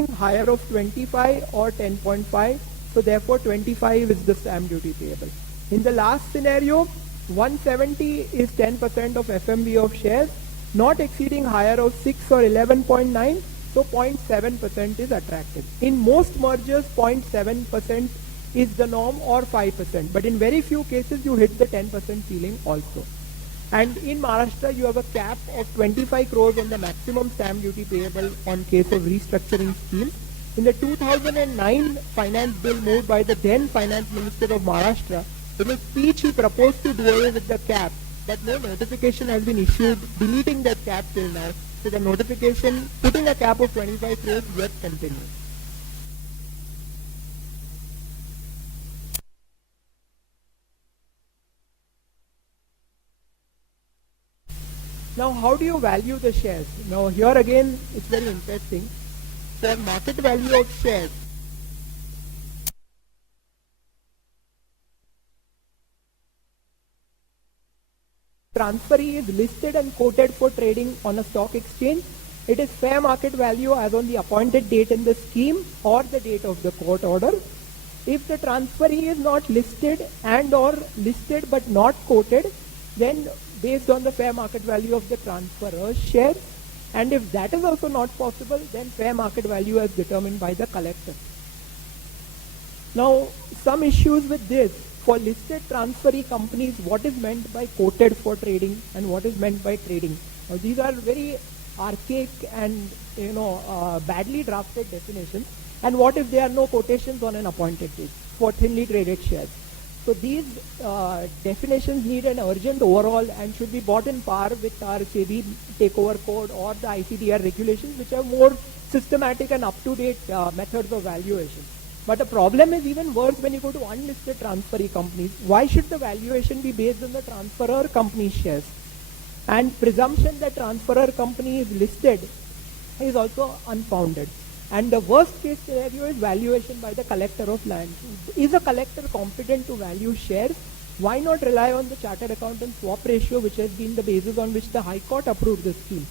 higher of 25 or 10.5, so therefore 25 is the stamp duty payable. In the last scenario, 170 is 10% of FMV of shares, not exceeding higher of 6 or 11.9, so 0.7% is attracted. In most mergers, 0.7% is the norm or 5%, but in very few cases you hit the 10% ceiling also. And in Maharashtra, you have a cap of 25 crores on the maximum stamp duty payable on case of restructuring schemes. In the 2009 finance bill moved by the then Finance Minister of Maharashtra, in his speech he proposed to do away with the cap, but no notification has been issued deleting that cap till now. So the notification putting a cap of 25 crores yet continues. Now, how do you value the shares? Now, here again, it's very interesting. For market value of shares, transferee is listed and quoted for trading on a stock exchange. It is fair market value as on the appointed date in the scheme or the date of the court order. If the transferee is not listed and or listed but not quoted, then based on the fair market value of the transferor's share, and if that is also not possible, then fair market value as determined by the collector. Now, some issues with this. For listed transferee companies, what is meant by quoted for trading and what is meant by trading? Now, these are very archaic and badly drafted definitions. And what if there are no quotations on an appointed date for thinly traded shares? So these definitions need an urgent overhaul and should be brought in par with our SEBI takeover code or the ICDR regulations, which are more systematic and up-to-date methods of valuation. But the problem is even worse when you go to unlisted transferee companies. Why should the valuation be based on the transferor company's shares? And presumption that transferor company is listed is also unfounded. And the worst case scenario is valuation by the collector of land. Is a collector competent to value shares? Why not rely on the chartered accountant swap ratio, which has been the basis on which the High Court approved the scheme?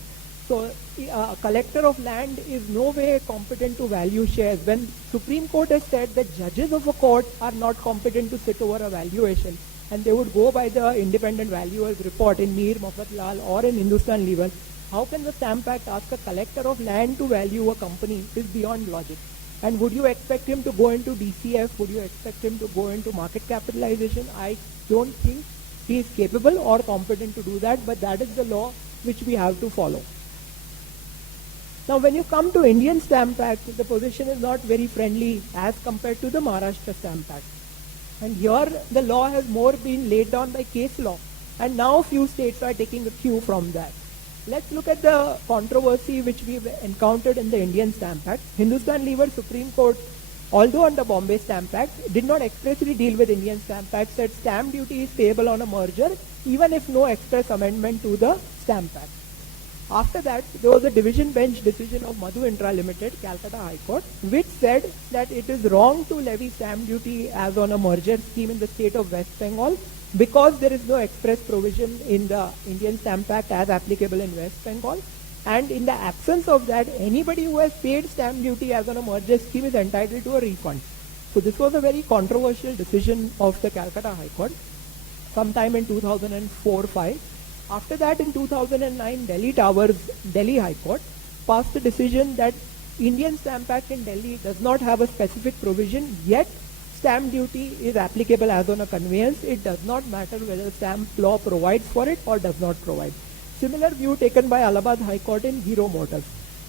So a collector of land is no way competent to value shares. When Supreme Court has said that judges of a court are not competent to sit over a valuation, and they would go by the independent valuer's report in Mir, Mafatlalal or in Hindustan Lever, how can the Stamp Act ask a collector of land to value a company? Is beyond logic. And would you expect him to go into DCF? Would you expect him to go into market capitalization? I don't think he is capable or competent to do that, but that is the law which we have to follow. Now, when you come to Indian Stamp Act, the position is not very friendly as compared to the Maharashtra Stamp Act. And here, the law has more been laid down by case law. And now, few states are taking a cue from that. Let's look at the controversy which we've encountered in the Indian Stamp Act. Hindustan Lever Supreme Court, although under Bombay Stamp Act, did not expressly deal with Indian Stamp Act, said stamp duty is payable on a merger, even if no express amendment to the Stamp Act. After that, there was a division bench decision of Madhu Intra Limited, Calcutta High Court, which said that it is wrong to levy stamp duty as on a merger scheme in the state of West Bengal because there is no express provision in the Indian Stamp Act as applicable in West Bengal. And in the absence of that, anybody who has paid stamp duty as on a merger scheme is entitled to a refund. So this was a very controversial decision of the Calcutta High Court sometime in 2004-05. After that, in 2009, Delhi Towers, Delhi High Court passed a decision that Indian Stamp Act in Delhi does not have a specific provision, yet stamp duty is applicable as on a conveyance. It does not matter whether stamp law provides for it or does not provide. Similar view taken by Allahabad High Court in Hero Motors.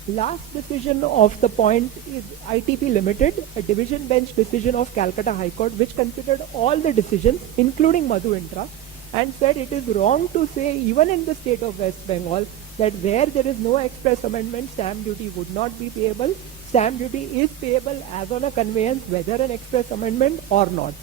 Last decision of the point is ITP Limited, a division bench decision of Calcutta High Court, which considered all the decisions, including Madhu Intra, and said it is wrong to say, even in the state of West Bengal, that where there is no express amendment, stamp duty would not be payable. Stamp duty is payable as on a conveyance, whether an express amendment or not.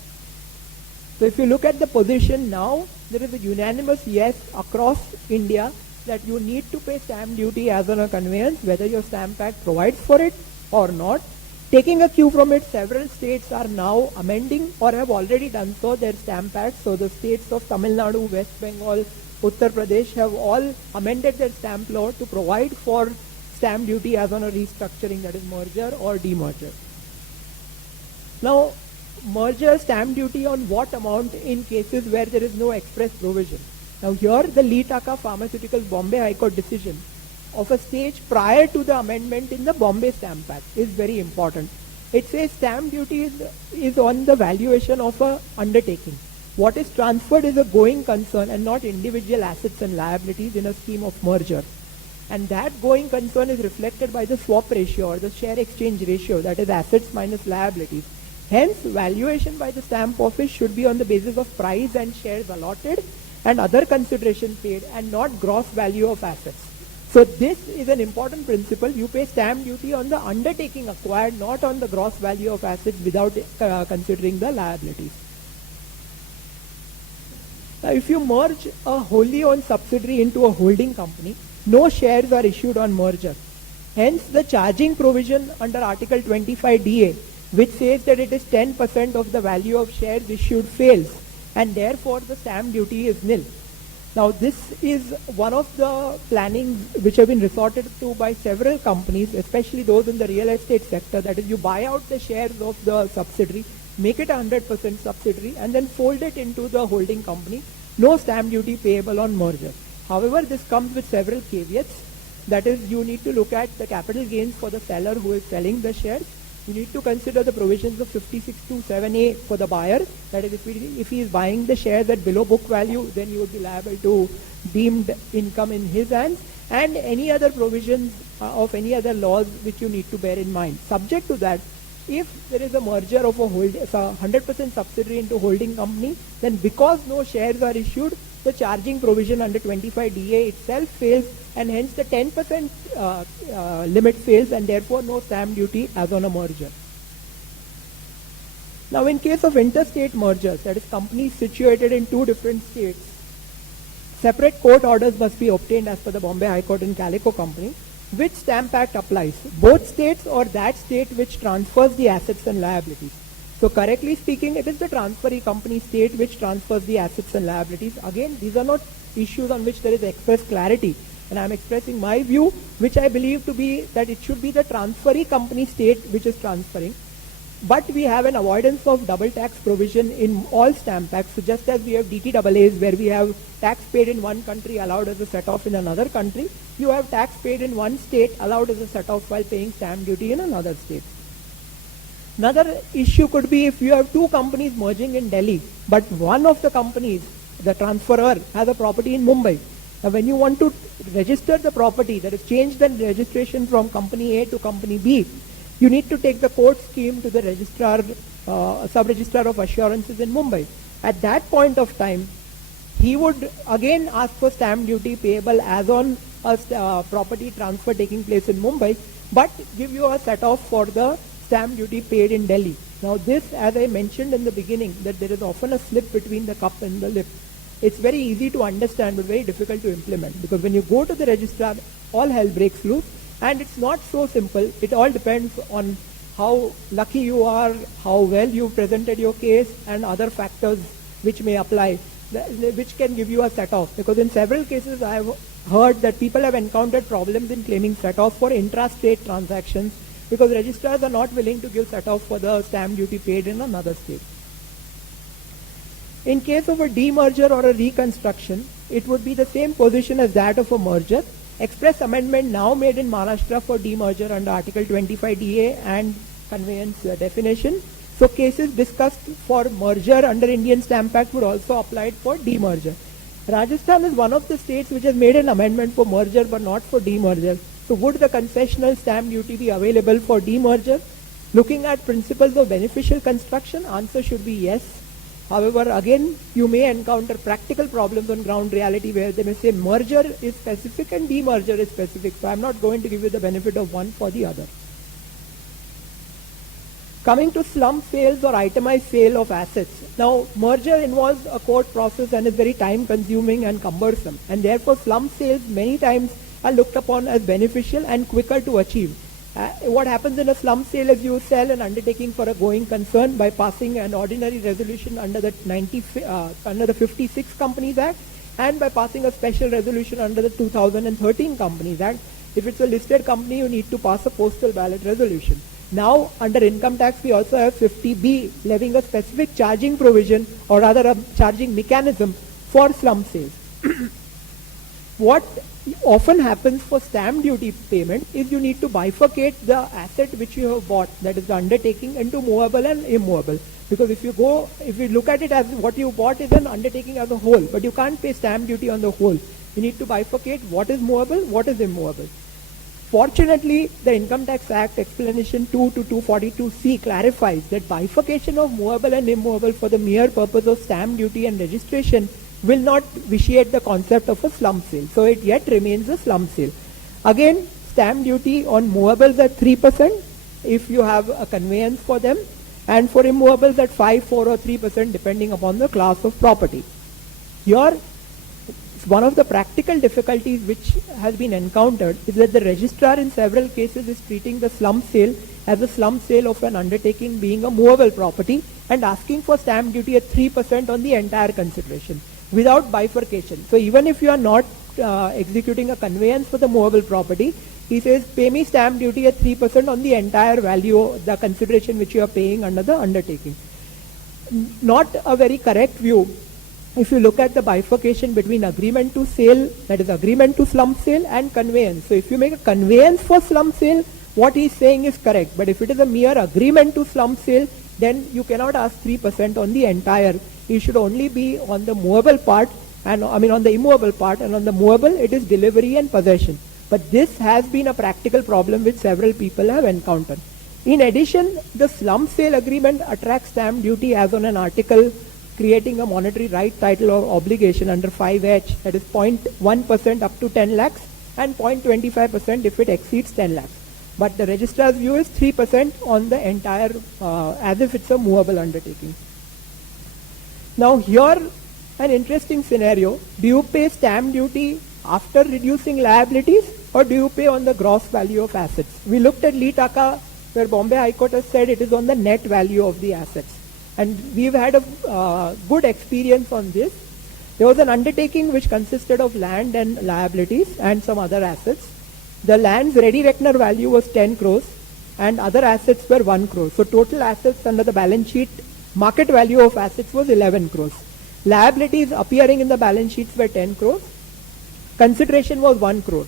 So if you look at the position now, there is a unanimous yes across India that you need to pay stamp duty as on a conveyance, whether your Stamp Act provides for it or not. Taking a cue from it, several states are now amending or have already done so their Stamp Act. So the states of Tamil Nadu, West Bengal, Uttar Pradesh have all amended their stamp law to provide for stamp duty as on a restructuring, that is merger or demerger. Now, merger stamp duty on what amount in cases where there is no express provision. Now here the Lee Taka Pharmaceuticals Bombay High Court decision of a stage prior to the amendment in the Bombay Stamp Act is very important. It says stamp duty is on the valuation of a undertaking. What is transferred is a going concern and not individual assets and liabilities in a scheme of merger. And that going concern is reflected by the swap ratio or the share exchange ratio, that is assets minus liabilities. Hence, valuation by the stamp office should be on the basis of price and shares allotted and other consideration paid and not gross value of assets. So this is an important principle. You pay stamp duty on the undertaking acquired, not on the gross value of assets without considering the liabilities. Now, if you merge a wholly owned subsidiary into a holding company, no shares are issued on merger. Hence, the charging provision under Article 25DA, which says that it is 10% of the value of shares issued, fails, and therefore the stamp duty is nil. Now, this is one of the plannings which have been resorted to by several companies, especially those in the real estate sector. That is, you buy out the shares of the subsidiary, make it a 100% subsidiary, and then fold it into the holding company. No stamp duty payable on merger. However, this comes with several caveats. That is, you need to look at the capital gains for the seller who is selling the shares. You need to consider the provisions of 5627A for the buyer. That is, if he is buying the shares at below book value, then he would be liable to deemed income in his hands, and any other provisions of any other laws which you need to bear in mind. Subject to that, if there is a merger of a 100% subsidiary into holding company, then because no shares are issued, the charging provision under 25DA itself fails, and hence the 10% limit fails, and therefore no stamp duty as on a merger. Now, in case of interstate mergers, that is companies situated in two different states, separate court orders must be obtained as per the Bombay High Court and Calico Company. Which Stamp Act applies? Both states or that state which transfers the assets and liabilities. So correctly speaking, it is the transferee company state which transfers the assets and liabilities. Again, these are not issues on which there is express clarity. And I am expressing my view, which I believe to be that it should be the transferee company state which is transferring. But we have an avoidance of double tax provision in all stamp acts. So just as we have DTAAs where we have tax paid in one country allowed as a set-off in another country, you have tax paid in one state allowed as a set-off while paying stamp duty in another state. Another issue could be if you have two companies merging in Delhi, but one of the companies, the transferor, has a property in Mumbai. Now when you want to register the property, that is change the registration from company A to company B, you need to take the court scheme to the registrar, sub-registrar of assurances in Mumbai. At that point of time, he would again ask for stamp duty payable as on a property transfer taking place in Mumbai, but give you a set-off for the stamp duty paid in Delhi. Now this, as I mentioned in the beginning, that there is often a slip between the cup and the lip. It's very easy to understand but very difficult to implement, because when you go to the registrar, all hell breaks loose. And it's not so simple. It all depends on how lucky you are, how well you presented your case, and other factors which may apply, which can give you a set-off. Because in several cases I have heard that people have encountered problems in claiming set-off for intra-state transactions, because registrars are not willing to give set-off for the stamp duty paid in another state. In case of a demerger or a reconstruction, it would be the same position as that of a merger. Express amendment now made in Maharashtra for demerger under Article 25DA and conveyance definition. So cases discussed for merger under Indian Stamp Act would also apply for demerger. Rajasthan is one of the states which has made an amendment for merger but not for demerger. So would the concessional stamp duty be available for demerger? Looking at principles of beneficial construction, answer should be yes. However, again, you may encounter practical problems on ground reality where they may say merger is specific and demerger is specific. So I'm not going to give you the benefit of one for the other. Coming to slump sales or itemized sale of assets. Now, merger involves a court process and is very time consuming and cumbersome. And therefore, slump sales many times are looked upon as beneficial and quicker to achieve. What happens in a slump sale is you sell an undertaking for a going concern by passing an ordinary resolution under the 56 Companies Act and by passing a special resolution under the 2013 Companies Act. If it's a listed company, you need to pass a postal ballot resolution. Now, under income tax, we also have 50B, levying a specific charging provision, or rather a charging mechanism for slum sales. What often happens for stamp duty payment is you need to bifurcate the asset which you have bought, that is the undertaking, into movable and immovable. Because if you look at it as what you bought is an undertaking as a whole, but you can't pay stamp duty on the whole. You need to bifurcate what is movable, what is immovable. Fortunately, the Income Tax Act Explanation 2 to 242C clarifies that bifurcation of movable and immovable for the mere purpose of stamp duty and registration will not vitiate the concept of a slum sale. So it yet remains a slum sale. Again, stamp duty on movables at 3% if you have a conveyance for them, and for immovables at 5, 4 or 3% depending upon the class of property. Here, one of the practical difficulties which has been encountered is that the registrar in several cases is treating the slum sale as a slum sale of an undertaking being a movable property and asking for stamp duty at 3% on the entire consideration without bifurcation. So even if you are not executing a conveyance for the movable property, he says pay me stamp duty at 3% on the entire value, the consideration which you are paying under the undertaking. Not a very correct view. If you look at the bifurcation between agreement to sale, that is agreement to slum sale, and conveyance. So if you make a conveyance for slum sale, what he is saying is correct. But if it is a mere agreement to slum sale, then you cannot ask 3% on the entire. It should only be on the movable part, and on the immovable part, and on the movable it is delivery and possession. But this has been a practical problem which several people have encountered. In addition, the slum sale agreement attracts stamp duty as on an article creating a monetary right, title or obligation under 5H, that is 0.1% up to 10 lakhs and 0.25% if it exceeds 10 lakhs. But the registrar's view is 3% on the entire, as if it's a movable undertaking. Now here, an interesting scenario. Do you pay stamp duty after reducing liabilities, or do you pay on the gross value of assets? We looked at Lee Taka, where Bombay High Court has said it is on the net value of the assets. And we've had a good experience on this. There was an undertaking which consisted of land and liabilities and some other assets. The land's ready reckoner value was 10 crores and other assets were 1 crore. So total assets under the balance sheet, market value of assets was 11 crores. Liabilities appearing in the balance sheets were 10 crores. Consideration was 1 crore.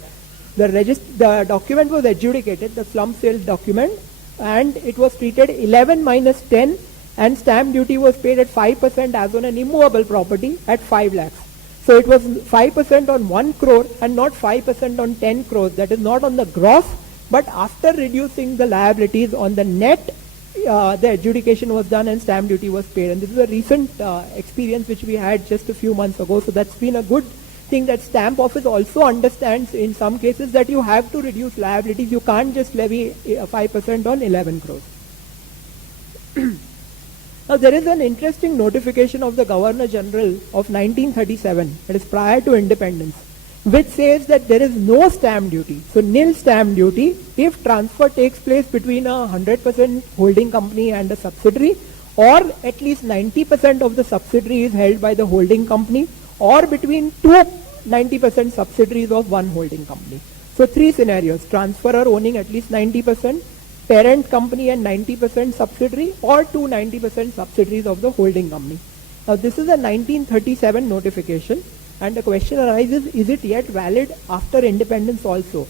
The document was adjudicated, the slum sale document, and it was treated 11 minus 10, and stamp duty was paid at 5% as on an immovable property at 5 lakhs. So it was 5% on 1 crore and not 5% on 10 crores. That is not on the gross, but after reducing the liabilities on the net, the adjudication was done and stamp duty was paid. And this is a recent experience which we had just a few months ago. So that's been a good thing, that stamp office also understands in some cases that you have to reduce liabilities. You can't just levy 5% on 11 crores. Now there is an interesting notification of the Governor General of 1937, that is prior to independence, which says that there is no stamp duty, so nil stamp duty, if transfer takes place between a 100% holding company and a subsidiary, or at least 90% of the subsidiary is held by the holding company, or between two 90% subsidiaries of one holding company. So three scenarios: transferor owning at least 90%, parent company and 90% subsidiary, or two 90% subsidiaries of the holding company. Now this is a 1937 notification, and the question arises, is it yet valid after independence also?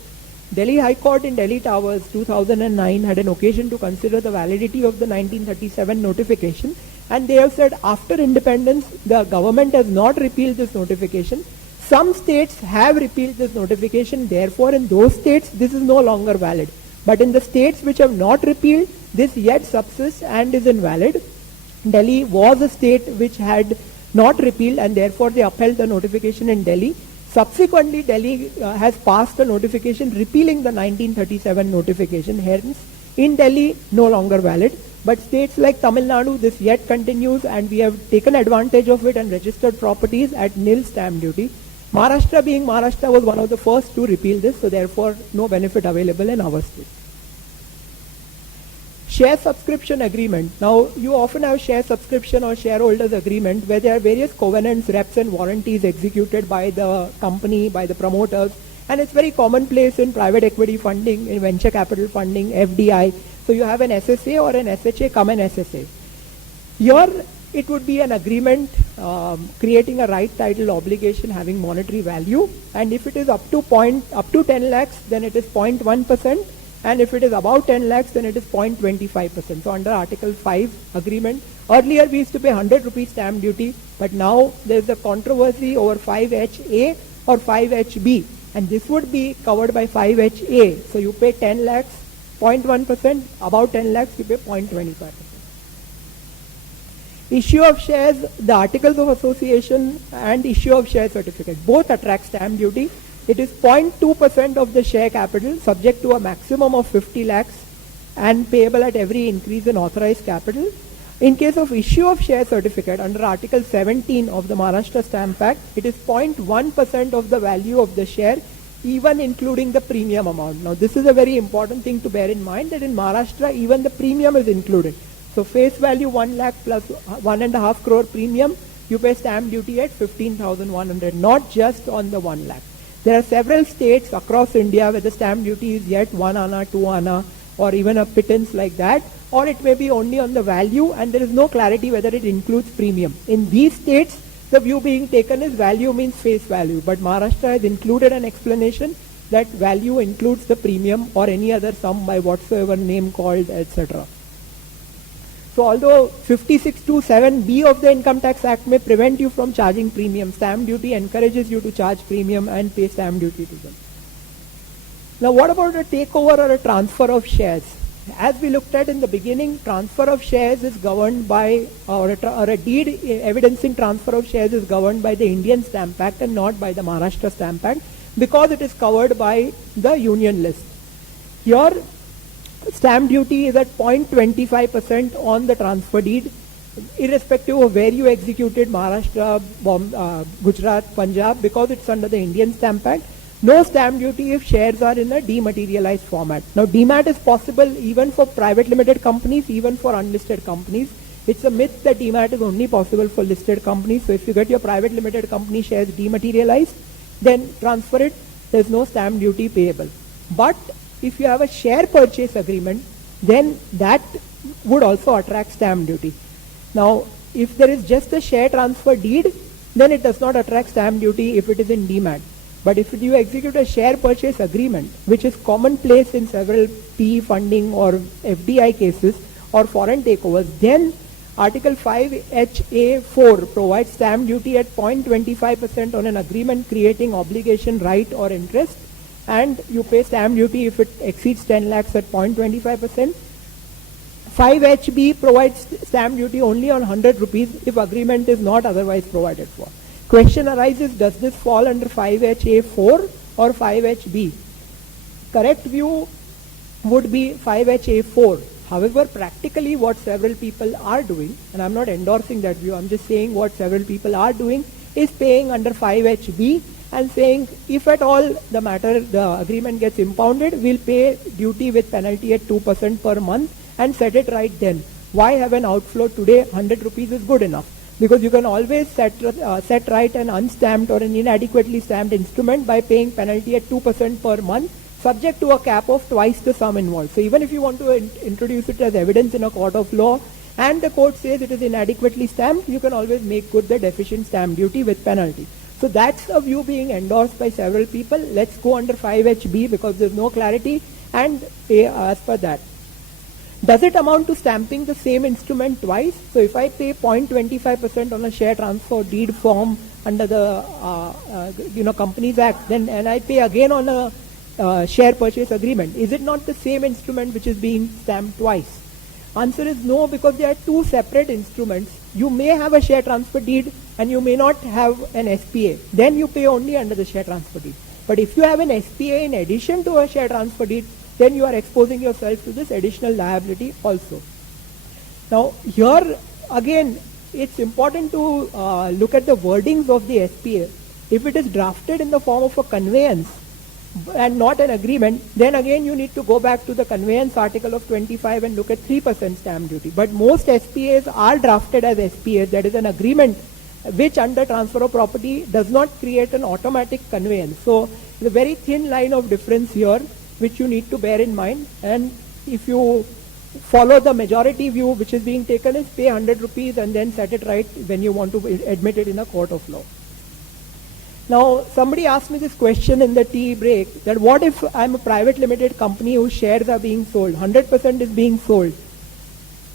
Delhi High Court in Delhi Towers 2009 had an occasion to consider the validity of the 1937 notification, and they have said after independence the government has not repealed this notification. Some states have repealed this notification, therefore in those states this is no longer valid. But in the states which have not repealed, this yet subsists and is invalid. Delhi was a state which had not repealed, and therefore they upheld the notification in Delhi. Subsequently, Delhi has passed a notification repealing the 1937 notification. Hence, in Delhi, no longer valid. But states like Tamil Nadu, this yet continues, and we have taken advantage of it and registered properties at nil stamp duty. Maharashtra, being Maharashtra, was one of the first to repeal this, so therefore no benefit available in our state. Share subscription agreement. Now, you often have share subscription or shareholders agreement where there are various covenants, reps and warranties executed by the company, by the promoters, And it's very commonplace in private equity funding, in venture capital funding, FDI. So you have an SSA or an SHA come an SSA. Here, it would be an agreement creating a right title obligation having monetary value, and if it is up to 10 lakhs, then it is 0.1%, and if it is above 10 lakhs, then it is 0.25%. So under Article 5 agreement, earlier we used to pay 100 rupees stamp duty, but now there is a controversy over 5HA or 5HB, and this would be covered by 5HA. So you pay 10 lakhs, 0.1%, above 10 lakhs you pay 0.25%. Issue of shares, the articles of association and issue of share certificate, both attract stamp duty. It is 0.2% of the share capital, subject to a maximum of 50 lakhs and payable at every increase in authorized capital. In case of issue of share certificate under Article 17 of the Maharashtra Stamp Act, it is 0.1% of the value of the share, even including the premium amount. Now this is a very important thing to bear in mind, that in Maharashtra even the premium is included. So face value 1 lakh plus 1.5 crore premium, you pay stamp duty at 15,100, not just on the 1 lakh. There are several states across India where the stamp duty is yet 1 anna, 2 anna, or even a pittance like that, or it may be only on the value, and there is no clarity whether it includes premium. In these states, the view being taken is value means face value, but Maharashtra has included an explanation that value includes the premium or any other sum by whatsoever name called, etc. So although 5627B of the Income Tax Act may prevent you from charging premium, stamp duty encourages you to charge premium and pay stamp duty to them. Now what about a takeover or a transfer of shares? As we looked at in the beginning, transfer of shares is governed by, or a deed evidencing transfer of shares is governed by the Indian Stamp Act and not by the Maharashtra Stamp Act, because it is covered by the union list. Here, stamp duty is at 0.25% on the transfer deed, irrespective of where you executed, Maharashtra, Gujarat, Punjab, because it's under the Indian Stamp Act. No stamp duty if shares are in a dematerialized format. Now demat is possible even for private limited companies, even for unlisted companies. It's a myth that demat is only possible for listed companies. So if you get your private limited company shares dematerialized, then transfer it, there's no stamp duty payable. But if you have a share purchase agreement, then that would also attract stamp duty. Now, if there is just a share transfer deed, then it does not attract stamp duty if it is in demat. But if you execute a share purchase agreement, which is commonplace in several PE funding or FDI cases or foreign takeovers, then Article 5HA4 provides stamp duty at 0.25% on an agreement creating obligation, right or interest, and you pay stamp duty if it exceeds 10 lakhs at 0.25%. 5HB provides stamp duty only on 100 rupees if agreement is not otherwise provided for. Question arises, does this fall under 5HA4 or 5HB? Correct view would be 5HA4. However, practically what several people are doing, and I'm not endorsing that view, I'm just saying what several people are doing, is paying under 5HB and saying, if at all the agreement gets impounded, we'll pay duty with penalty at 2% per month and set it right then. Why have an outflow today? 100 rupees is good enough. Because you can always set right an unstamped or an inadequately stamped instrument by paying penalty at 2% per month, subject to a cap of twice the sum involved. So even if you want to introduce it as evidence in a court of law and the court says it is inadequately stamped, you can always make good the deficient stamp duty with penalty. So that's a view being endorsed by several people. Let's go under 5HB because there's no clarity and pay as per that. Does it amount to stamping the same instrument twice? So if I pay 0.25% on a share transfer deed form under the Companies Act, then and I pay again on a share purchase agreement, is it not the same instrument which is being stamped twice? Answer is no, because they are two separate instruments. You may have a share transfer deed and you may not have an SPA. Then you pay only under the share transfer deed. But if you have an SPA in addition to a share transfer deed, then you are exposing yourself to this additional liability also. Now here again, it's important to look at the wordings of the SPA. If it is drafted in the form of a conveyance and not an agreement, then again you need to go back to the conveyance article of 25 and look at 3% stamp duty. But most SPAs are drafted as SPAs, that is an agreement which under transfer of property does not create an automatic conveyance. So there's a very thin line of difference here which you need to bear in mind, and if you follow the majority view which is being taken is pay 100 rupees and then set it right when you want to admit it in a court of law. Now somebody asked me this question in the tea break, that what if I'm a private limited company whose shares are being sold, 100% is being sold,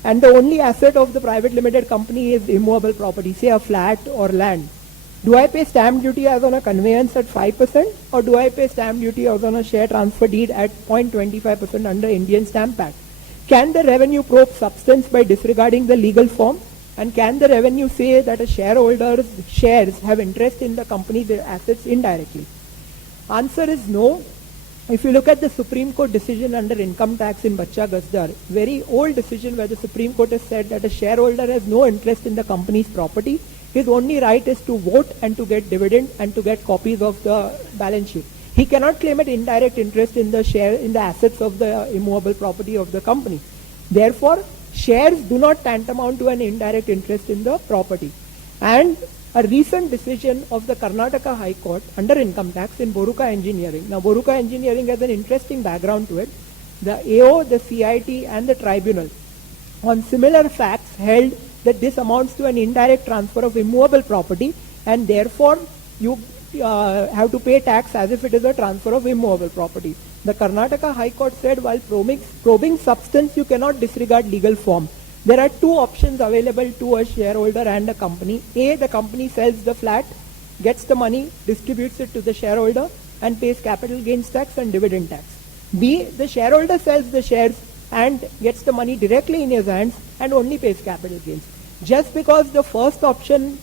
and the only asset of the private limited company is immovable property, say a flat or land. Do I pay stamp duty as on a conveyance at 5%, or do I pay stamp duty as on a share transfer deed at 0.25% under Indian Stamp Act? Can the revenue probe substance by disregarding the legal form? And can the revenue say that a shareholder's shares have interest in the company's assets indirectly? Answer is no. If you look at the Supreme Court decision under income tax in Bachcha Gasdar, very old decision where the Supreme Court has said that a shareholder has no interest in the company's property. His only right is to vote and to get dividend and to get copies of the balance sheet. He cannot claim an indirect interest in the assets of the immovable property of the company. Therefore, shares do not tantamount to an indirect interest in the property. And a recent decision of the Karnataka High Court under income tax in Boruka Engineering. Now, Boruka Engineering has an interesting background to it. The AO, the CIT and the tribunal on similar facts held that this amounts to an indirect transfer of immovable property, and therefore you have to pay tax as if it is a transfer of immovable property. The Karnataka High Court said while probing substance, you cannot disregard legal form. There are two options available to a shareholder and a company. A, the company sells the flat, gets the money, distributes it to the shareholder and pays capital gains tax and dividend tax. B, the shareholder sells the shares and gets the money directly in his hands and only pays capital gains. Just because the first option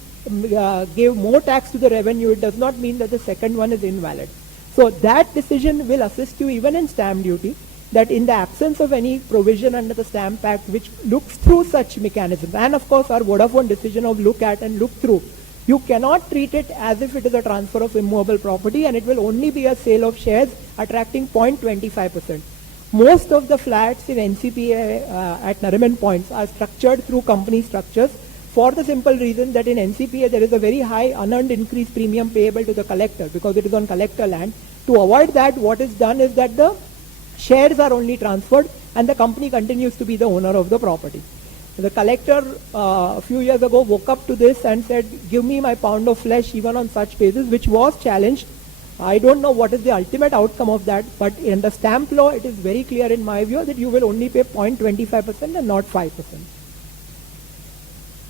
gave more tax to the revenue, it does not mean that the second one is invalid. So that decision will assist you even in stamp duty, that in the absence of any provision under the Stamp Act which looks through such mechanisms, and of course our Vodafone decision of look at and look through, you cannot treat it as if it is a transfer of immovable property, and it will only be a sale of shares attracting 0.25%. Most of the flats in NCPA at Nariman Points are structured through company structures, for the simple reason that in NCPA there is a very high unearned increase premium payable to the collector because it is on collector land. To avoid that, what is done is that the shares are only transferred and the company continues to be the owner of the property. The collector a few years ago woke up to this and said, give me my pound of flesh even on such basis, which was challenged. I don't know what is the ultimate outcome of that, but in the stamp law it is very clear in my view that you will only pay 0.25% and not 5%.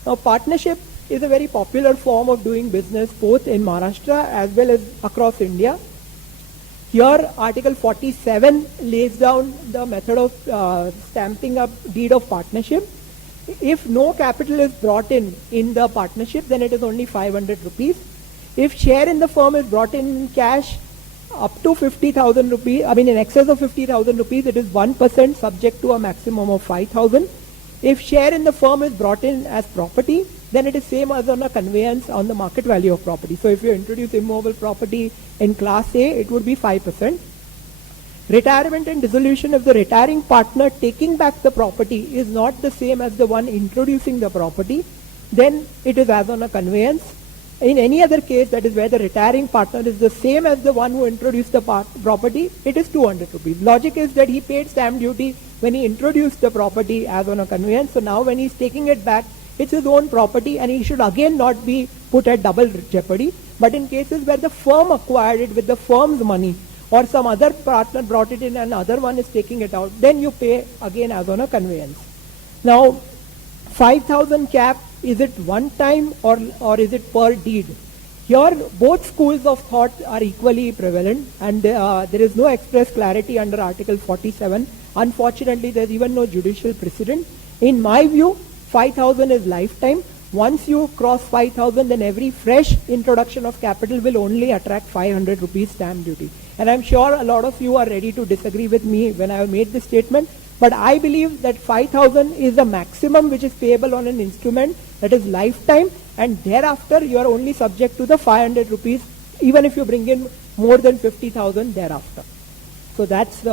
Now, partnership is a very popular form of doing business both in Maharashtra as well as across India. Here, Article 47 lays down the method of stamping up deed of partnership. If no capital is brought in the partnership, then it is only 500 rupees. If share in the firm is brought in cash up to 50,000 rupees, in excess of 50,000 rupees, it is 1% subject to a maximum of 5,000. If share in the firm is brought in as property, then it is same as on a conveyance on the market value of property. So if you introduce immovable property in class A, it would be 5%. Retirement and dissolution of the retiring partner taking back the property is not the same as the one introducing the property, then it is as on a conveyance. In any other case, that is where the retiring partner is the same as the one who introduced the property, it is 200 rupees. Logic is that he paid stamp duty when he introduced the property as on a conveyance. So now when he is taking it back, it's his own property and he should again not be put at double jeopardy. But in cases where the firm acquired it with the firm's money or some other partner brought it in and other one is taking it out, then you pay again as on a conveyance. Now, 5,000 cap, is it one time or is it per deed? Here, both schools of thought are equally prevalent, and there is no express clarity under Article 47. Unfortunately, there is even no judicial precedent. In my view, 5,000 is lifetime. Once you cross 5,000, then every fresh introduction of capital will only attract 500 rupees stamp duty. And I'm sure a lot of you are ready to disagree with me when I have made this statement, but I believe that 5,000 is the maximum which is payable on an instrument that is lifetime, and thereafter you are only subject to the 500 rupees even if you bring in more than 50,000 thereafter. So that's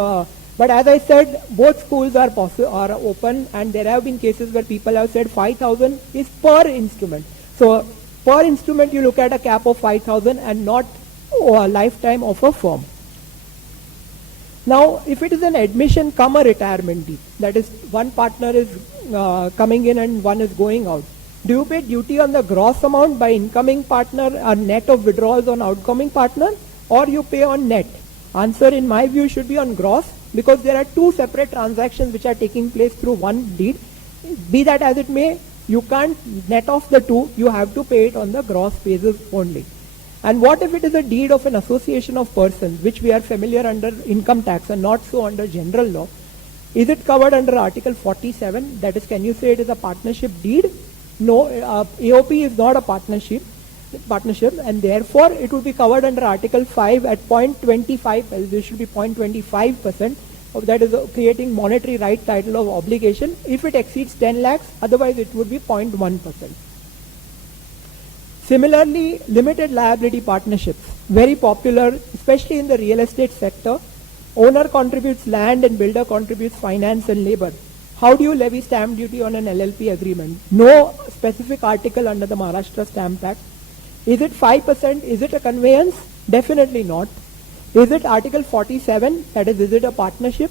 but as I said, both schools are open, and there have been cases where people have said 5,000 is per instrument. So Per instrument you look at a cap of 5,000 and not a lifetime of a firm. Now, if it is an admission come a retirement deed, that is one partner is coming in and one is going out, do you pay duty on the gross amount by incoming partner or net of withdrawals on outgoing partner, or you pay on net? Answer in my view should be on gross, because there are two separate transactions which are taking place through one deed. Be that as it may, you can't net off the two, you have to pay it on the gross basis only. And what if it is a deed of an association of persons, which we are familiar under income tax and not so under general law? Is it covered under Article 47? That is, can you say it is a partnership deed? No, AOP is not a partnership, and therefore it would be covered under Article 5 at 0.25, there should be 0.25%. That is creating monetary right title of obligation if it exceeds 10 lakhs, otherwise it would be 0.1%. Similarly, limited liability partnerships, very popular, especially in the real estate sector. Owner contributes land and builder contributes finance and labor. How do you levy stamp duty on an LLP agreement? No specific article under the Maharashtra Stamp Act. Is it 5%? Is it a conveyance? Definitely not. Is it Article 47? That is it a partnership?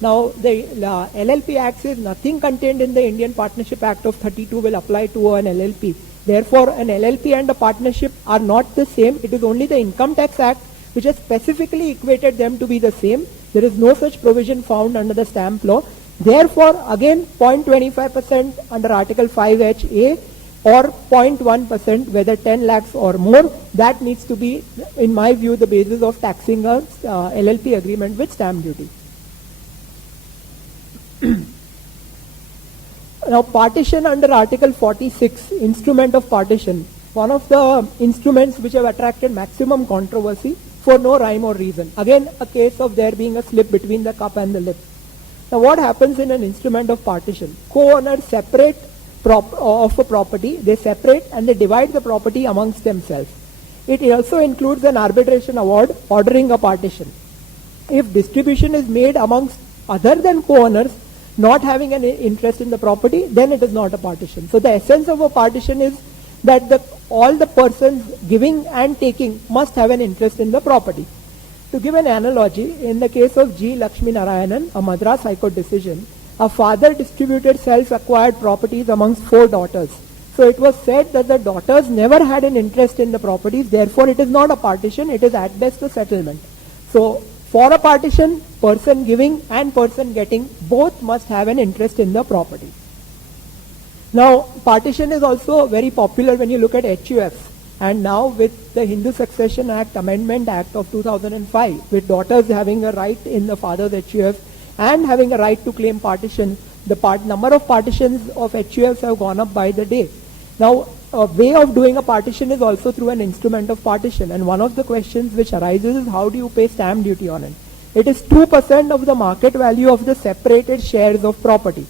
Now, the LLP Act says nothing contained in the Indian Partnership Act of 32 will apply to an LLP. Therefore, an LLP and a partnership are not the same. It is only the Income Tax Act which has specifically equated them to be the same. There is no such provision found under the stamp law. Therefore, again, 0.25% under Article 5HA or 0.1%, whether 10 lakhs or more, that needs to be, in my view, the basis of taxing a LLP agreement with stamp duty. Now, partition under Article 46, instrument of partition, one of the instruments which have attracted maximum controversy for no rhyme or reason. Again, a case of there being a slip between the cup and the lip. Now, what happens in an instrument of partition? Co-owners separate of a property, they separate and they divide the property amongst themselves. It also includes an arbitration award ordering a partition. If distribution is made amongst other than co-owners not having an interest in the property, then it is not a partition. So the essence of a partition is that all the persons giving and taking must have an interest in the property. To give an analogy, in the case of G. Lakshmi Narayanan, a Madras High Court decision, a father distributed self-acquired properties amongst 4 daughters. So it was said that the daughters never had an interest in the properties, therefore it is not a partition, it is at best a settlement. So for a partition, person giving and person getting both must have an interest in the property. Now, partition is also very popular when you look at HUFs. And now with the Hindu Succession Act, Amendment Act of 2005, with daughters having a right in the father's HUF and having a right to claim partition, the number of partitions of HUFs have gone up by the day. Now, a way of doing a partition is also through an instrument of partition. And one of the questions which arises is how do you pay stamp duty on it? It is 2% of the market value of the separated shares of property.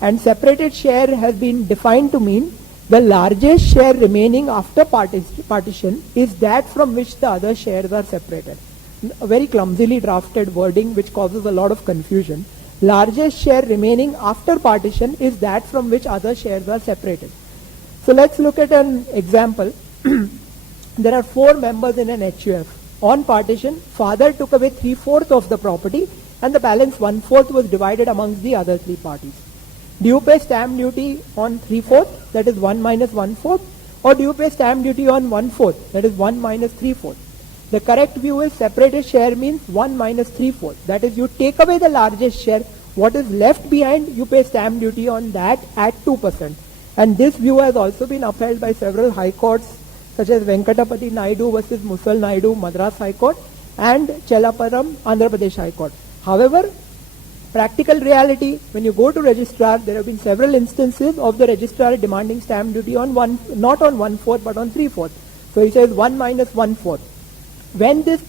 And separated share has been defined to mean the largest share remaining after partition is that from which the other shares are separated. A very clumsily drafted wording which causes a lot of confusion. Largest share remaining after partition is that from which other shares are separated. So let's look at an example. There are 4 members in an HUF. On partition, father took away 3/4 of the property and the balance 1/4 was divided amongst the other 3 parties. Do you pay stamp duty on 3/4, that is 1 minus 1/4, or do you pay stamp duty on 1/4, that is 1 minus 3/4? The correct view is separated share means 1 minus 3/4. That is, you take away the largest share, what is left behind, you pay stamp duty on that at 2%. And this view has also been upheld by several high courts, such as Venkatapati Naidu versus Musal Naidu, Madras High Court, and Chelaparam, Andhra Pradesh High Court. However, practical reality, when you go to registrar, there have been several instances of the registrar demanding stamp duty on not on 1/4 but on 3/4. So he says 1 minus 1/4. When this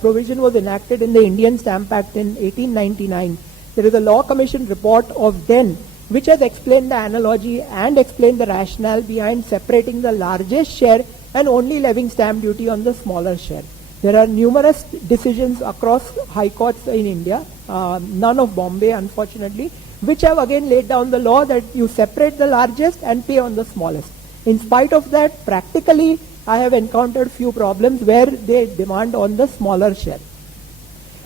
provision was enacted in the Indian Stamp Act in 1899, there is a Law Commission report of then which has explained the analogy and explained the rationale behind separating the largest share and only levying stamp duty on the smaller share. There are numerous decisions across high courts in India, none of Bombay unfortunately, which have again laid down the law that you separate the largest and pay on the smallest. In spite of that, practically, I have encountered few problems where they demand on the smaller share.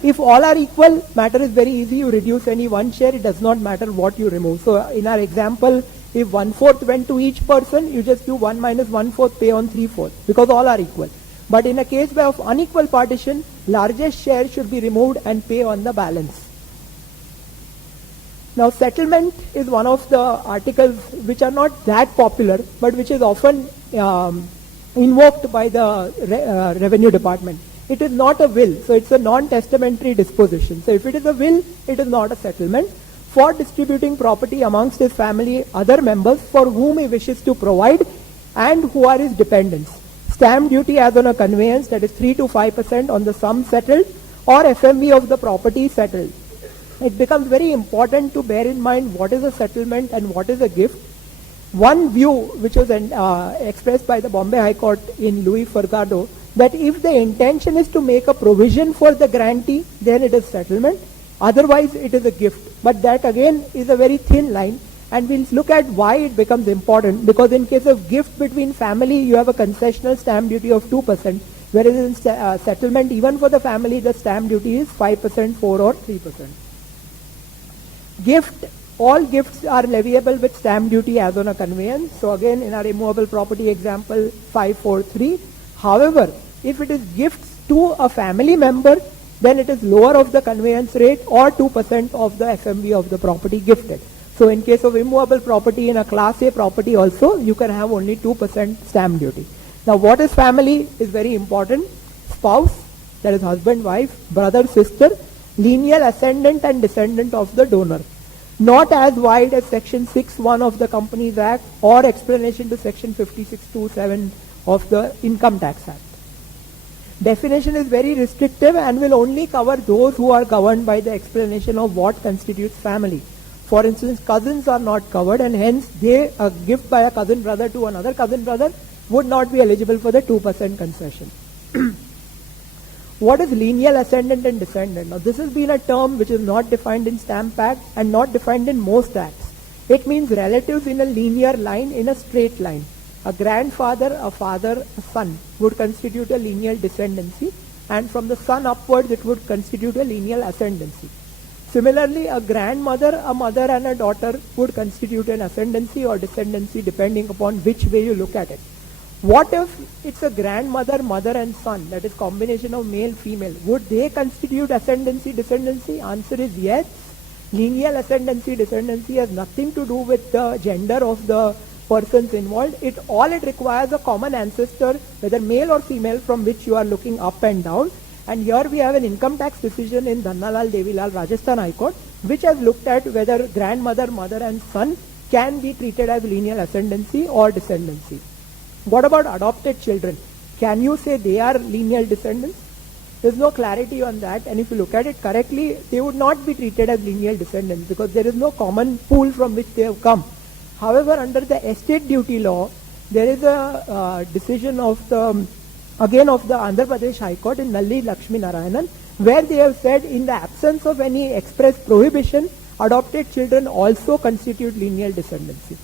If all are equal, matter is very easy. You reduce any one share, it does not matter what you remove. So in our example, if 1/4 went to each person, you just do 1 minus 1/4, pay on 3/4, because all are equal. But in a case of unequal partition, largest share should be removed and pay on the balance. Now settlement is one of the articles which are not that popular, but which is often invoked by the revenue department. It is not a will, so it's a non-testamentary disposition. So if it is a will, it is not a settlement. For distributing property amongst his family, other members for whom he wishes to provide and who are his dependents. Stamp duty as on a conveyance, that is 3 to 5% on the sum settled, or FMV of the property settled. It becomes very important to bear in mind what is a settlement and what is a gift. One view which was expressed by the Bombay High Court in Louis Furtado, that if the intention is to make a provision for the grantee, then it is settlement. Otherwise, it is a gift. But that again is a very thin line, and we'll look at why it becomes important. Because in case of gift between family, you have a concessional stamp duty of 2%, whereas in settlement, even for the family, the stamp duty is 5%, 4 or 3%. Gift, all gifts are leviable with stamp duty as on a conveyance. So again, in our immovable property example 543. However, if it is gifts to a family member, then it is lower of the conveyance rate or 2% of the FMV of the property gifted. So in case of immovable property in a class A property also, you can have only 2% stamp duty. Now what is family is very important. Spouse, that is husband, wife, brother, sister, lineal ascendant and descendant of the donor. Not as wide as section 6(1) of the Companies Act or explanation to section 56(2)(7) of the Income Tax Act. Definition is very restrictive and will only cover those who are governed by the explanation of what constitutes family. For instance, cousins are not covered, and hence a gift by a cousin brother to another cousin brother would not be eligible for the 2% concession. What is lineal ascendant and descendant? Now this has been a term which is not defined in Stamp Act and not defined in most acts. It means relatives in a linear line, in a straight line. A grandfather, a father, a son would constitute a lineal descendancy, and from the son upwards it would constitute a lineal ascendancy. Similarly, a grandmother, a mother and a daughter would constitute an ascendancy or descendancy depending upon which way you look at it. What if it's a grandmother, mother and son, that is combination of male, female? Would they constitute ascendancy, descendancy? Answer is yes. Lineal ascendancy, descendancy has nothing to do with the gender of the persons involved. All it requires a common ancestor, whether male or female, from which you are looking up and down. And here we have an income tax decision in Dhannalal Devilal, Rajasthan High Court, which has looked at whether grandmother, mother and son can be treated as lineal ascendancy or descendancy. What about adopted children? Can you say they are lineal descendants? There's no clarity on that, and if you look at it correctly, they would not be treated as lineal descendants because there is no common pool from which they have come. However, under the estate duty law, there is a decision of the Andhra Pradesh High Court in Nalli Lakshmi Narayanan, where they have said in the absence of any express prohibition, adopted children also constitute lineal descendancy.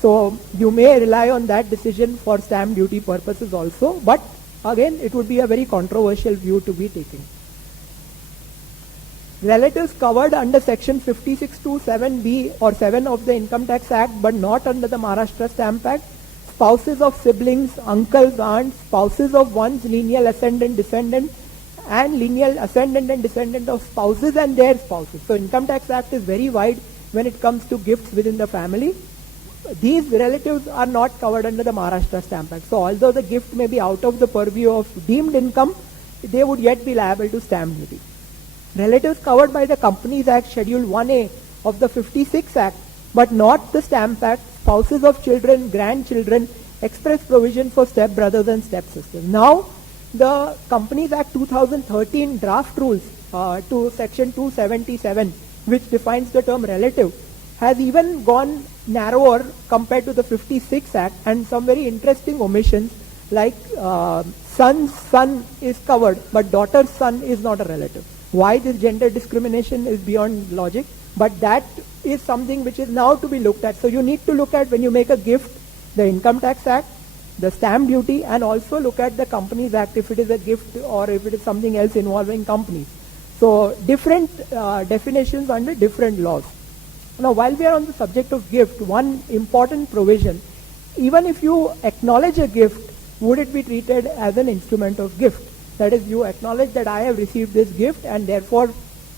So you may rely on that decision for stamp duty purposes also, but again it would be a very controversial view to be taken. Relatives covered under section 56(2)(7)(b) or 7 of the Income Tax Act but not under the Maharashtra Stamp Act, spouses of siblings, uncles, aunts, spouses of one's lineal ascendant, descendant, and lineal ascendant and descendant of spouses and their spouses. So Income Tax Act is very wide when it comes to gifts within the family. These relatives are not covered under the Maharashtra Stamp Act. So although the gift may be out of the purview of deemed income, they would yet be liable to stamp duty. Relatives covered by the Companies Act Schedule 1A of the 56 Act, but not the Stamp Act, spouses of children, grandchildren, express provision for step-brothers and step-sisters. Now, the Companies Act 2013 draft rules to section 277, which defines the term relative, has even gone narrower compared to the 56 Act, and some very interesting omissions like son's son is covered but daughter's son is not a relative. Why this gender discrimination is beyond logic, but that is something which is now to be looked at. So you need to look at when you make a gift, the Income Tax Act, the stamp duty, and also look at the Companies Act if it is a gift or if it is something else involving companies. So different definitions under different laws. Now, while we are on the subject of gift, one important provision, even if you acknowledge a gift, would it be treated as an instrument of gift? That is, you acknowledge that I have received this gift and therefore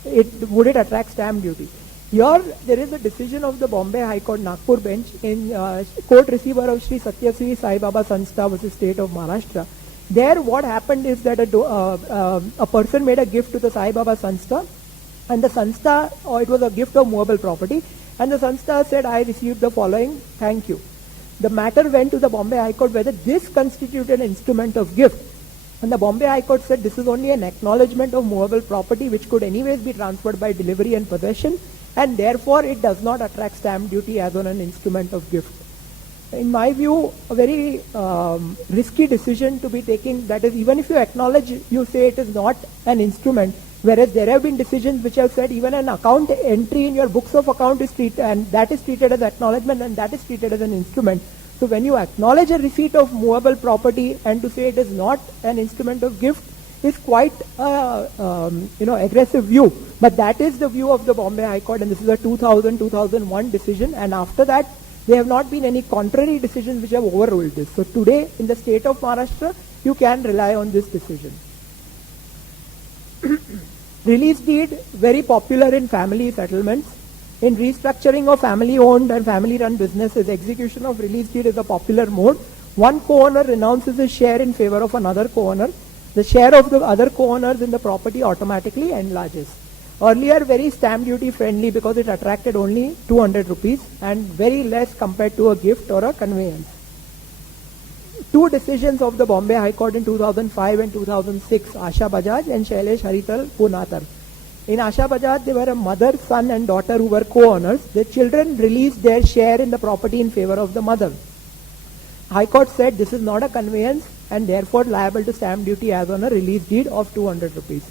would it attract stamp duty? Here, there is a decision of the Bombay High Court Nagpur bench in court receiver of Sri Satyasri Sai Baba Sanstha versus State of Maharashtra. There, what happened is that a person made a gift to the Sai Baba Sanstha, and the Sanstha, it was a gift of movable property, and the Sanstha said, I received the following, thank you. The matter went to the Bombay High Court whether this constituted an instrument of gift. And the Bombay High Court said this is only an acknowledgement of movable property which could anyways be transferred by delivery and possession, and therefore it does not attract stamp duty as on an instrument of gift. In my view, a very risky decision to be taking, that is, even if you acknowledge, you say it is not an instrument, whereas there have been decisions which have said even an account entry in your books of account is treated, and that is treated as acknowledgement and that is treated as an instrument. So when you acknowledge a receipt of movable property and to say it is not an instrument of gift is quite aggressive view. But that is the view of the Bombay High Court, and this is a 2000-2001 decision, and after that there have not been any contrary decisions which have overruled this. So today in the state of Maharashtra, you can rely on this decision. Release deed, very popular in family settlements. In restructuring of family-owned and family-run businesses, execution of release deed is a popular mode. One co-owner renounces his share in favor of another co-owner. The share of the other co-owners in the property automatically enlarges. Earlier, very stamp duty friendly because it attracted only 200 rupees and very less compared to a gift or a conveyance. Two decisions of the Bombay High Court in 2005 and 2006, Asha Bajaj and Shailesh Harital Punatar. In Asha Bajaj, they were a mother, son and daughter who were co-owners. The children released their share in the property in favor of the mother. High Court said this is not a conveyance and therefore liable to stamp duty as on a release deed of 200 rupees.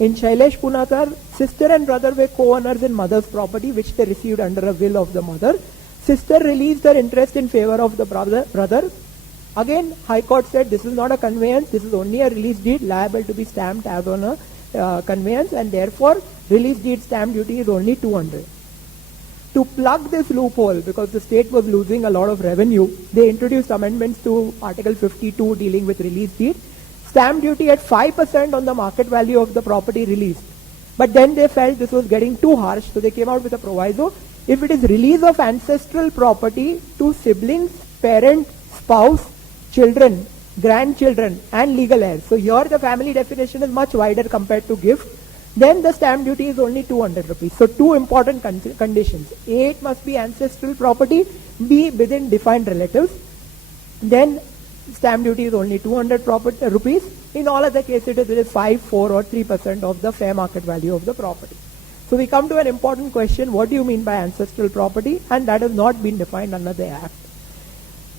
In Shailesh Punatar, sister and brother were co-owners in mother's property which they received under a will of the mother. Sister released her interest in favor of the brother. Again, High Court said this is not a conveyance, this is only a release deed liable to be stamped as on a conveyance, and therefore release deed stamp duty is only 200. To plug this loophole, because the state was losing a lot of revenue, they introduced amendments to Article 52 dealing with release deed. Stamp duty at 5% on the market value of the property released. But then they felt this was getting too harsh, so they came out with a proviso. If it is release of ancestral property to siblings, parent, spouse, children, grandchildren and legal heirs. So here the family definition is much wider compared to gift. Then the stamp duty is only 200 rupees. So two important conditions. A, it must be ancestral property. B, within defined relatives. Then stamp duty is only 200 rupees. In all other cases it is 5, 4 or 3% of the fair market value of the property. So we come to an important question, what do you mean by ancestral property? And that has not been defined under the Act.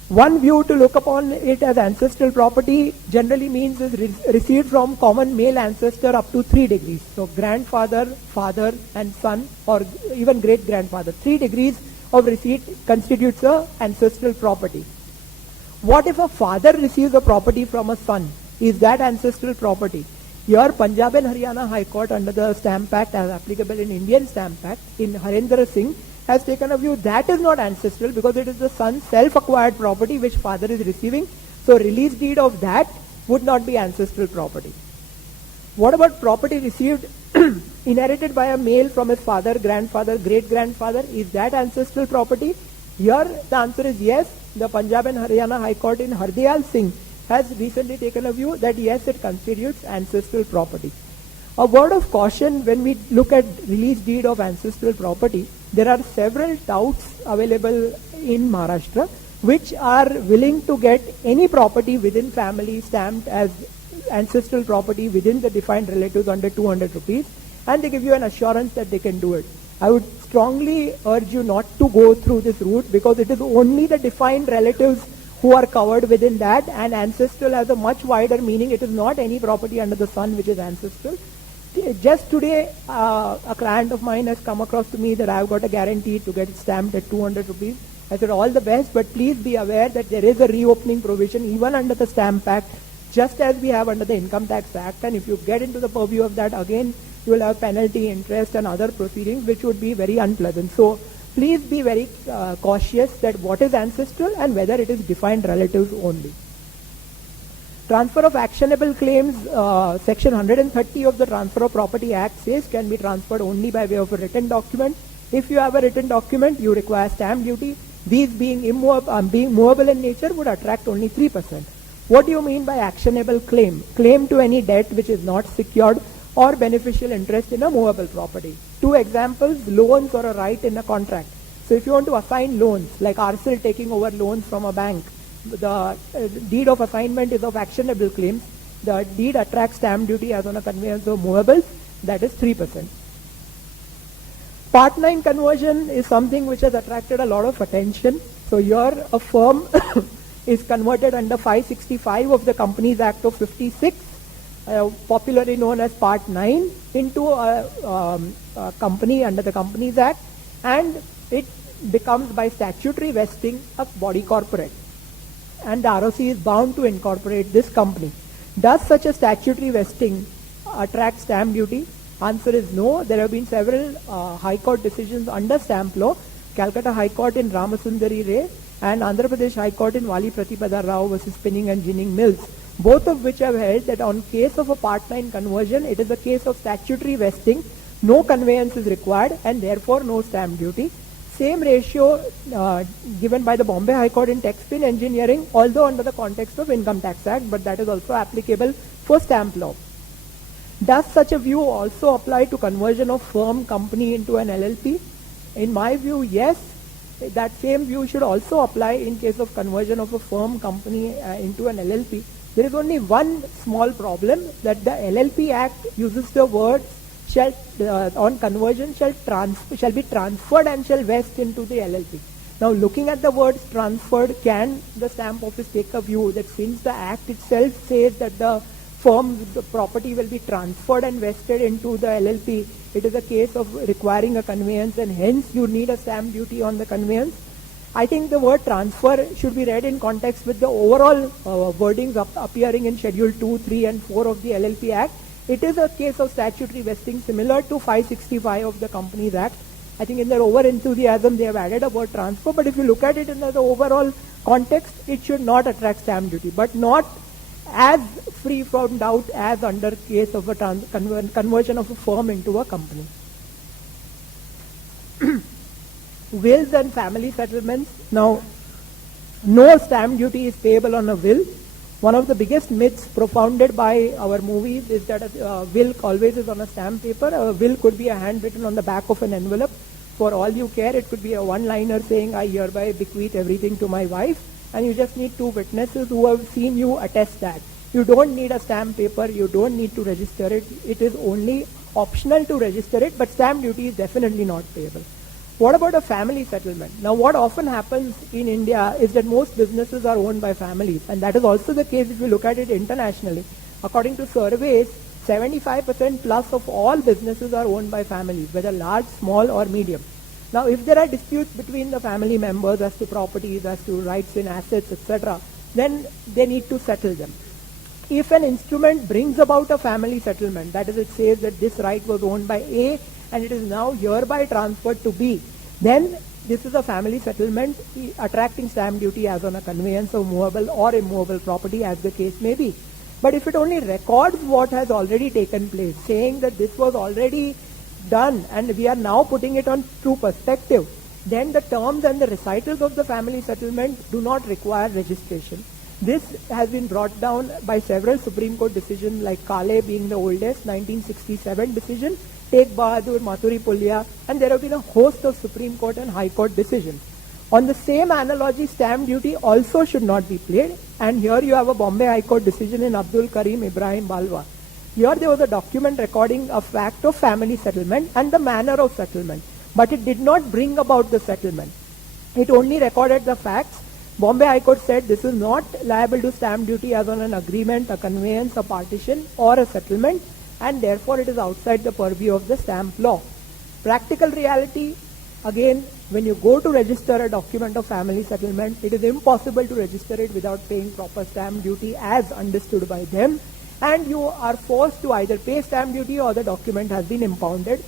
One view to look upon it as ancestral property generally means is received from common male ancestor up to 3 degrees. So grandfather, father and son, or even great-grandfather. 3 degrees of receipt constitutes a ancestral property. What if a father receives a property from a son? Is that ancestral property? Here Punjab and Haryana High Court under the Stamp Act as applicable in Indian Stamp Act in Harendra Singh has taken a view that is not ancestral because it is the son's self-acquired property which father is receiving. So release deed of that would not be ancestral property. What about property received inherited by a male from his father, grandfather, great-grandfather? Is that ancestral property? Here the answer is yes. The Punjab and Haryana High Court in Hardyal Singh has recently taken a view that yes, it constitutes ancestral property. A word of caution when we look at release deed of ancestral property, there are several touts available in Maharashtra which are willing to get any property within family stamped as ancestral property within the defined relatives under 200 rupees, and they give you an assurance that they can do it. I would strongly urge you not to go through this route because it is only the defined relatives who are covered within that, and ancestral has a much wider meaning. It is not any property under the sun which is ancestral. Just today, a client of mine has come across to me that I have got a guarantee to get it stamped at 200 rupees. I said, all the best, but please be aware that there is a reopening provision even under the Stamp Act, just as we have under the Income Tax Act. And if you get into the purview of that, again, you will have penalty, interest, and other proceedings, which would be very unpleasant. So please be very cautious that what is ancestral and whether it is defined relatives only. Transfer of actionable claims, Section 130 of the Transfer of Property Act says can be transferred only by way of a written document. If you have a written document, you require stamp duty. These being movable in nature would attract only 3%. What do you mean by actionable claim? Claim to any debt which is not secured or beneficial interest in a movable property. Two examples, loans or a right in a contract. So if you want to assign loans, like RCL taking over loans from a bank, the deed of assignment is of actionable claims. The deed attracts stamp duty as on a conveyance of movables, that is 3%. Part 9 conversion is something which has attracted a lot of attention. So here a firm is converted under 565 of the Companies Act of 56, popularly known as Part 9, into a company under the Companies Act, and it becomes by statutory vesting a body corporate. And the ROC is bound to incorporate this company. Does such a statutory vesting attract stamp duty? Answer is no. There have been several High Court decisions under stamp law. Calcutta High Court in Ramasundari Ray and Andhra Pradesh High Court in Wali Pratibhada Rao versus Spinning and Ginning Mills, both of which have held that on case of a Part 9 conversion, it is a case of statutory vesting, no conveyance is required, and therefore no stamp duty. Same ratio given by the Bombay High Court in Textile Engineering, although under the context of Income Tax Act, but that is also applicable for stamp law. Does such a view also apply to conversion of firm company into an LLP? In my view, yes. That same view should also apply in case of conversion of a firm company into an LLP. There is only one small problem, that the LLP Act uses the words shall on conversion shall be transferred and shall vest into the LLP. Now, looking at the words transferred, can the stamp office take a view that since the Act itself says that the firm's property will be transferred and vested into the LLP, it is a case of requiring a conveyance and hence you need a stamp duty on the conveyance? I think the word transfer should be read in context with the overall wordings appearing in Schedule 2, 3 and 4 of the LLP Act. It is a case of statutory vesting similar to 565 of the Companies Act. I think in their over-enthusiasm they have added a word transfer, but if you look at it in the overall context, it should not attract stamp duty, but not as free from doubt as under case of a conversion of a firm into a company. Wills and family settlements. Now, no stamp duty is payable on a will. One of the biggest myths propounded by our movies is that a will always is on a stamp paper. A will could be a handwritten on the back of an envelope. For all you care, it could be a one-liner saying, I hereby bequeath everything to my wife, and you just need two witnesses who have seen you attest that. You don't need a stamp paper, you don't need to register it. It is only optional to register it, but stamp duty is definitely not payable. What about a family settlement? Now, what often happens in India is that most businesses are owned by families, and that is also the case if you look at it internationally. According to surveys, 75% plus of all businesses are owned by families, whether large, small or medium. Now, if there are disputes between the family members as to properties, as to rights in assets, etc., then they need to settle them. If an instrument brings about a family settlement, that is, it says that this right was owned by A and it is now hereby transferred to B, then this is a family settlement attracting stamp duty as on a conveyance of movable or immovable property as the case may be. But if it only records what has already taken place, saying that this was already done and we are now putting it on true perspective, then the terms and the recitals of the family settlement do not require registration. This has been brought down by several Supreme Court decisions, like Kale being the oldest, 1967 decision, Tegh Bahadur, Mathuri Pulya, and there have been a host of Supreme Court and High Court decisions. On the same analogy, stamp duty also should not be paid, and here you have a Bombay High Court decision in Abdul Karim Ibrahim Balwa. Here there was a document recording a fact of family settlement and the manner of settlement, but it did not bring about the settlement. It only recorded the facts. Bombay High Court said this is not liable to stamp duty as on an agreement, a conveyance, a partition or a settlement, and therefore it is outside the purview of the stamp law. Practical reality, Again, when you go to register a document of family settlement, it is impossible to register it without paying proper stamp duty as understood by them, and you are forced to either pay stamp duty or the document has been impounded.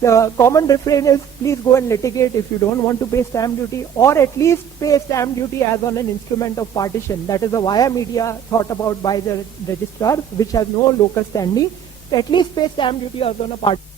The common refrain is, please go and litigate if you don't want to pay stamp duty, or at least pay stamp duty as on an instrument of partition. That is a via media thought about by the registrar, which has no locus standi. At least pay stamp duty as on a partition.